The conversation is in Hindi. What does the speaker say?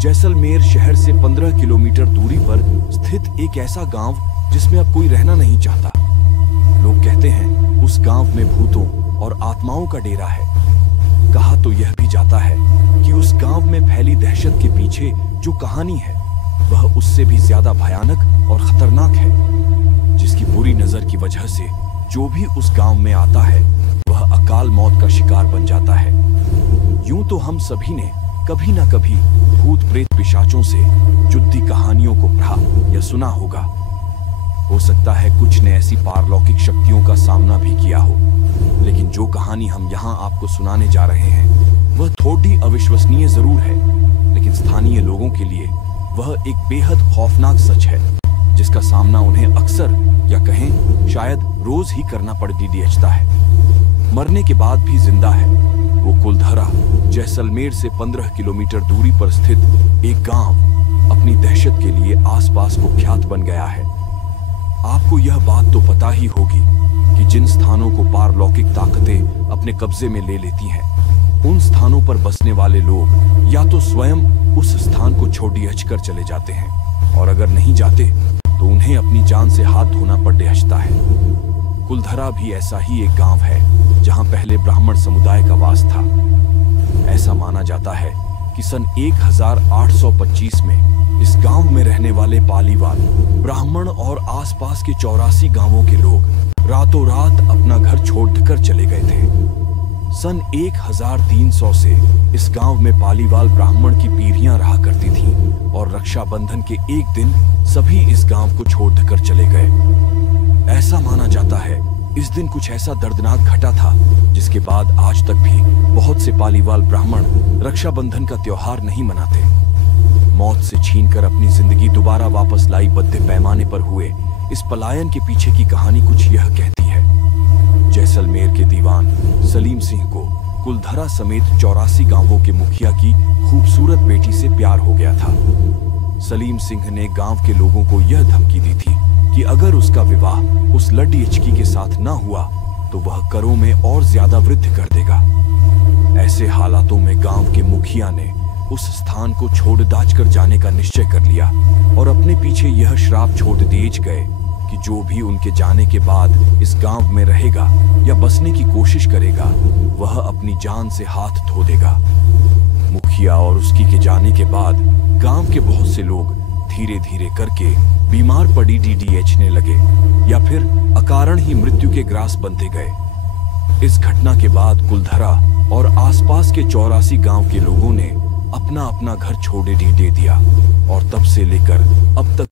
जैसलमेर शहर से 15 किलोमीटर दूरी पर स्थित एक ऐसा गांव जिसमें अब कोई रहना नहीं चाहता। लोग कहते हैं उस गांव में भूतों और आत्माओं का डेरा है। कहा तो यह भी जाता है कि उस गांव में फैली दहशत के पीछे जो कहानी है वह उससे भी ज्यादा भयानक और खतरनाक है, जिसकी बुरी नजर की वजह से जो भी उस गांव में आता है वह अकाल मौत का शिकार बन जाता है। यूं तो हम सभी ने कभी ना कभी भूत प्रेत पिशाचों से जुड़ी कहानियों को पढ़ा या सुना होगा। हो सकता है कुछ ने ऐसी पारलौकिक शक्तियों का सामना भी किया हो, लेकिन जो कहानी हम यहाँ आपको सुनाने जा रहे हैं वह थोड़ी अविश्वसनीय जरूर है, लेकिन स्थानीय लोगों के लिए वह एक बेहद खौफनाक सच है, जिसका सामना उन्हें अक्सर या कहें शायद रोज ही करना पड़ डीडीएचता है। मरने के बाद भी जिंदा है। वो कुलधरा जैसलमेर से 15 किलोमीटर दूरी पर स्थित एक गांव अपनी दहशत के लिए आसपास कुख्यात बन गया है। आपको यह बात तो पता ही होगी कि जिन स्थानों को पारलौकिक ताकतें अपने कब्जे में ले लेती हैं, उन स्थानों पर बसने वाले लोग या तो स्वयं उस स्थान को छोड़ कर चले जाते हैं, और अगर नहीं जाते तो उन्हें अपनी जान से हाथ धोना पड़ डेहचता है। कुलधरा भी ऐसा ही एक गांव है जहां पहले ब्राह्मण समुदाय का वास था। ऐसा माना जाता है कि सन 1825 में इस गांव में रहने वाले पालीवाल ब्राह्मण और आसपास के 84 गांवों के लोग रातों रात अपना घर छोड़कर चले गए थे। सन 1300 से इस गांव में पालीवाल ब्राह्मण की पीढ़ियां रहा करती थीं, और रक्षाबंधन के एक दिन सभी इस गांव को छोड़कर चले गए। ऐसा माना जाता है इस दिन कुछ ऐसा दर्दनाक घटा था जिसके बाद आज तक भी बहुत से पालीवाल ब्राह्मण रक्षाबंधन का त्योहार नहीं मनाते। मौत से छीनकर अपनी जिंदगी दोबारा वापस लाई बद्दे पैमाने पर हुए इस पलायन के पीछे की कहानी कुछ यह कहती है। जैसलमेर के दीवान सलीम सिंह को कुलधरा समेत 84 गांवों के मुखिया की खूबसूरत बेटी से प्यार हो गया था। सलीम सिंह ने गांव के लोगों को यह धमकी दी थी कि अगर उसका विवाह उस लड्डी इचकी के साथ न हुआ तो वह करों में और ज्यादा वृद्धि कर देगा। ऐसे हालातों में गांव के मुखिया ने उस स्थान को छोड़ दाच कर जाने का निश्चय कर लिया, और अपने पीछे यह श्राप छोड़ दीज गए कि जो भी उनके जाने के बाद इस गांव में रहेगा या बसने की कोशिश करेगा वह अपनी जान से हाथ धो देगा। मुखिया और उसकी के जाने के बाद गांव के बहुत से लोग धीरे धीरे करके बीमार पड़ी डीडीएचने लगे या फिर अकारण ही मृत्यु के ग्रास बनते गए। इस घटना के बाद कुलधरा और आसपास के 84 गांव के लोगों ने अपना अपना घर छोड़े दे दिया, और तब से लेकर अब तक